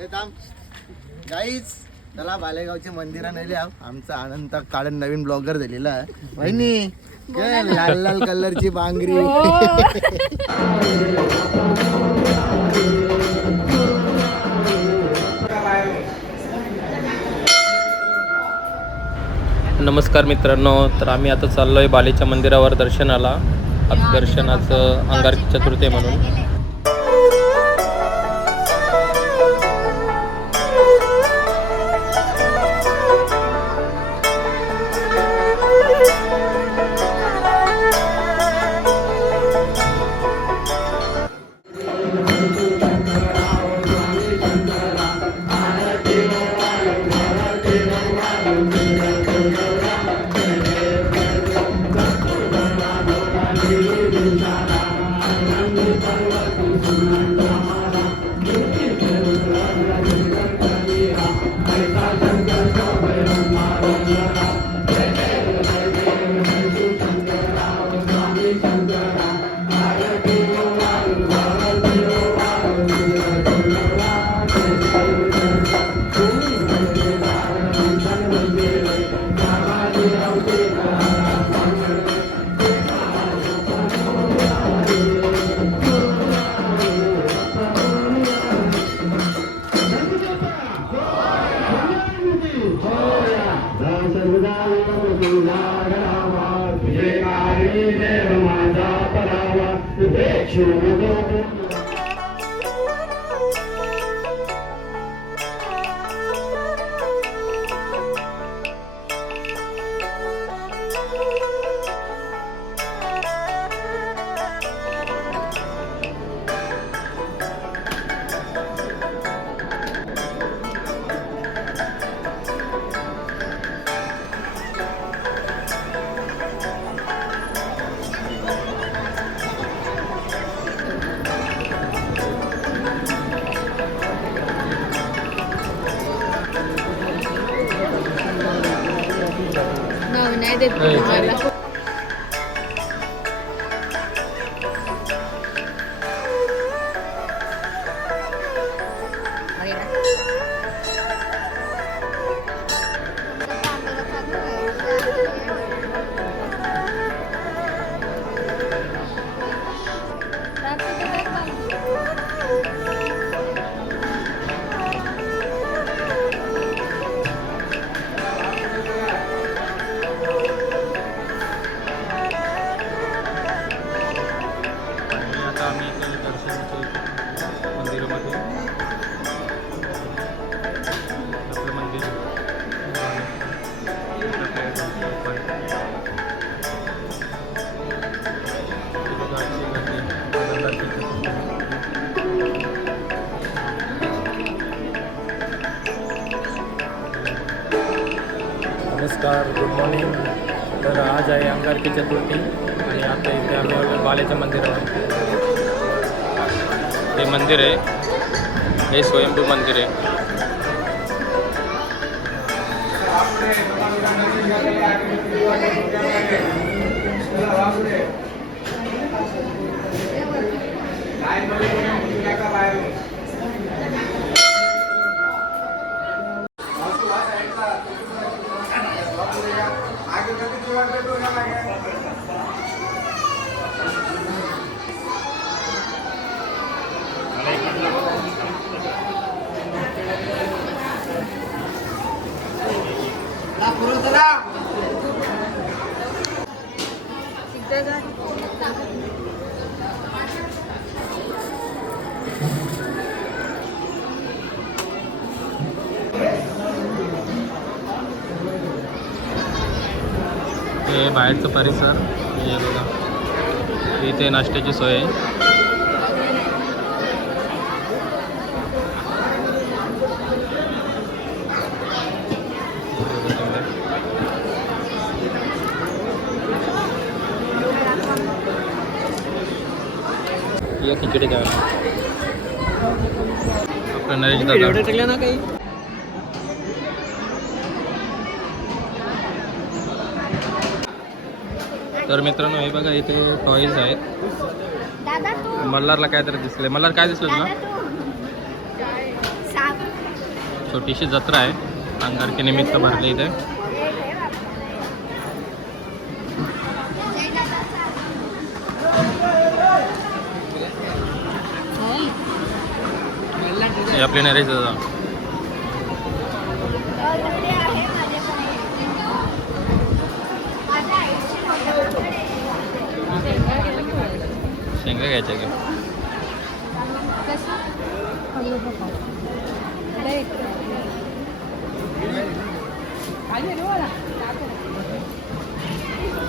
Guys चला बालेगावच्या मंदिराने आमचा आनंद काढून नवीन ब्लॉगर झालेला आहे. वहिनी लाल लाल कलरची बांगरी. नमस्कार मित्रांनो, तर आम्ही आता चाललोय बालेच्या मंदिरावर दर्शनाला. आज दर्शनाचं अंगारकी चतुर्थी म्हणून. नमस्कार, गुड मॉर्निंग. तर आज आहे अंगारकी चतुर्थी आणि आता इथे आम्ही बालेच्या मंदिरावर. हे मंदिर आहे, हे स्वयंभू मंदिर आहे. हे बाहेरचं परिसर हे बघा, इथे नाश्त्याची सोय आहे. खिचडी द्यावी आपलं नरेश दादा ना काही. तर मित्रांनो हे बघा, इथे टॉईज आहेत. मल्हारला काय तरी दिसले. मल्हार काय दिसलं तुला? छोटीशी जत्रा आहे, अंगारकी निमित्त भरली इथे. हे आपले नरेश दादा. शेंगा घ्यायच्या का?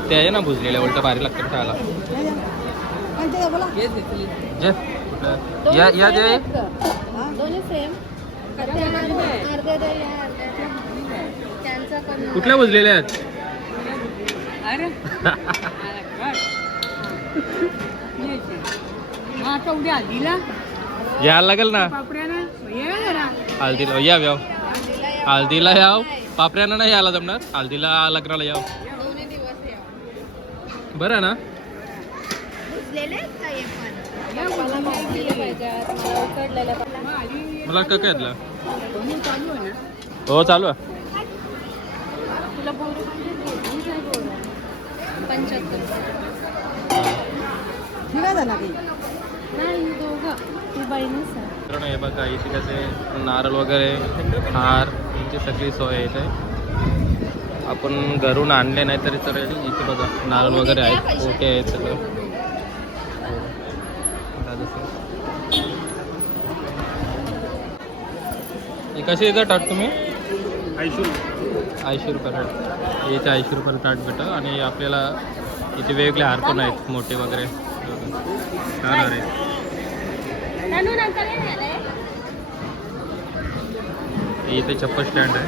ते आहे ना भुजलेल्या, उलट भारी लागतं खायला. या या दे. कुठल्या भुजलेल्या आहेत? यायला लागेल ना हळदीला. या याव हळदीला याव, पापऱ्यानं नाही यायला जमणार, हळदीला लग्नाला याव. बरं ना. मला काय घेतलं? हो चालू आहे. हे बघा इथे कसे नारळ वगैरे, हार यांची सगळी सोय आहे इथे. आपण घरून आणले नाही तरी चालेल. इथे बघा नारळ वगैरे आहेत, ओके आहेत सगळं. कसे येतं ताट तुम्ही? 80 रुपये ताट. इथे 80 रुपयाला ताट भेटतं. आणि आपल्याला इथे वेगवेगळे हार पण आहेत, मोठे वगैरे हार आहेत. इथे चप्पल स्टँड आहे.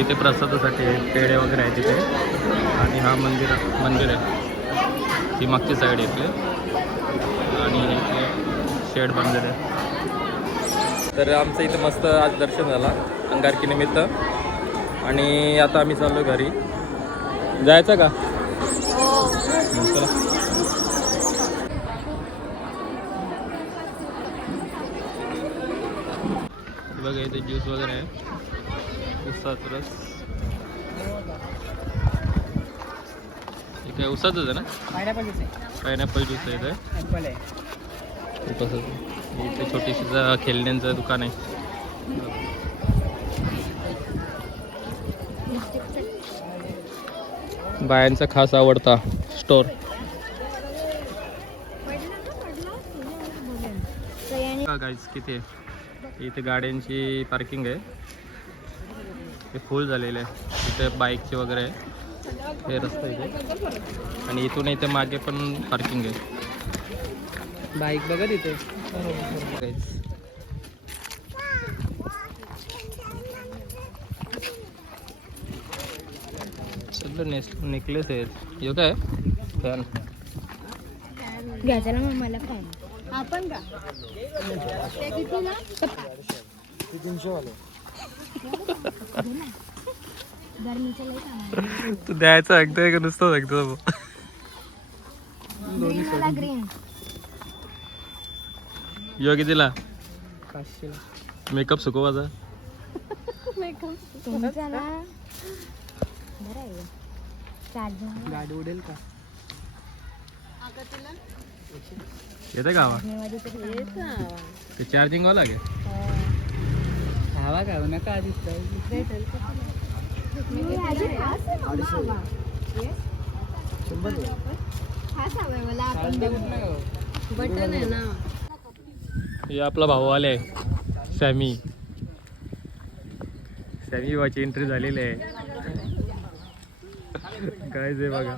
इथे प्रसादासाठी पेढे वगैरे आहेत तिथे. आणि हा मंदिर आहे, ही मागची साईड येते. आणि इथे शेड बांधलेलं आहे. तर आमचं इथं मस्त आज दर्शन झाला अंगारकी निमित्त. आणि आता आम्ही चाललो घरी. जायचं का? चला. बघा इथे ज्यूस वगैरे आहे, उसाचा रस. हे काय उसाचंच आहे ना? पायनॅपल ज्यूस आहे इथे. इथे छोटीशी खेळण्यांचं दुकान आहे. बायांचा खास आवडता स्टोर. गाईज किती आहे इथे गाड्यांची पार्किंग आहे. हे फुल झालेलं आहे. इथे बाईकचे वगैरे आहे. हे रस्ता इथे. आणि इथून इथे मागे पण पार्किंग आहे. बाईक बघा तिथे. सगळं नेकलेस आहेत. हे काय फॅन घ्यायचा ना मला फॅन. आपण का कितीला? 300 वाले. गरमीचं लई काम. तू द्यायचं ऐकतोय का नुसतं ऐकतो? ग्रीन योगी दिला मेकअप सुकवायचा. तुमचा ना बरं आहे. चार्जिंग गाडी उडेल का? येते का आवाज? ते चार्जिंग वाला घे. हवा का नका आधी बटन आहे ना. हे आपला भाऊ आले सॅमी. सॅमी भावाची एंट्री झालेली आहे. काय ते बघा.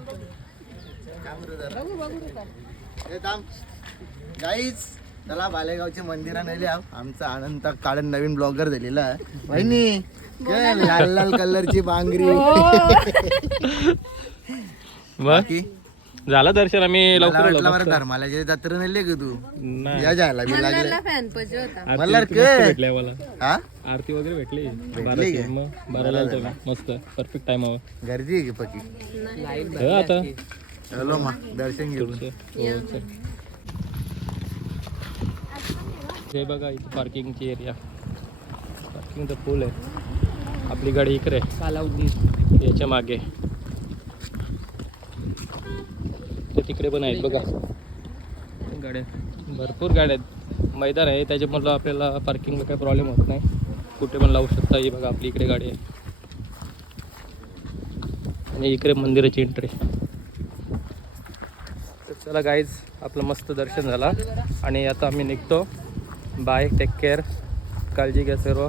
गाईज चला बालेगावच्या मंदिरात नेले आहो. आमचा आनंद काळन नवीन ब्लॉगर झालेला आहे. वहिनी काय लाल लाल कलरची बांगरी. मग झालं दर्शन. आम्ही लवकर धर्माला जत्रा नेले का तू? नाही या जायला मी लागले. आरती मस्त भेटली आम्हाला. हा आरती वगैरे भेटली 12ची. मग 12ला आलतो मी. मस्त परफेक्ट टाइमावर. गर्दी आहे की पकी? हो आता चलो मग दर्शन घेऊ. हो, चल. हे बघा इथे पार्किंगची एरिया, पार्किंग तर फुल आहे. आपली गाडी इकडे याच्या मागे, ते तिकडे पण आहेत बघा गाड्या, भरपूर गाड्या आहेत. मैदान आहे त्याच्यामुळं आपल्याला पार्किंगला काही प्रॉब्लेम होत नाही, कुठे पण लावू शकता. ही बघा आपली इकडे गाडी आहे आणि इकडे मंदिराची एंट्री. तर चला गाईज, आपलं मस्त दर्शन झाला आणि आता आम्ही निघतो. बाय, टेक केअर, काळजी घ्या सर्व.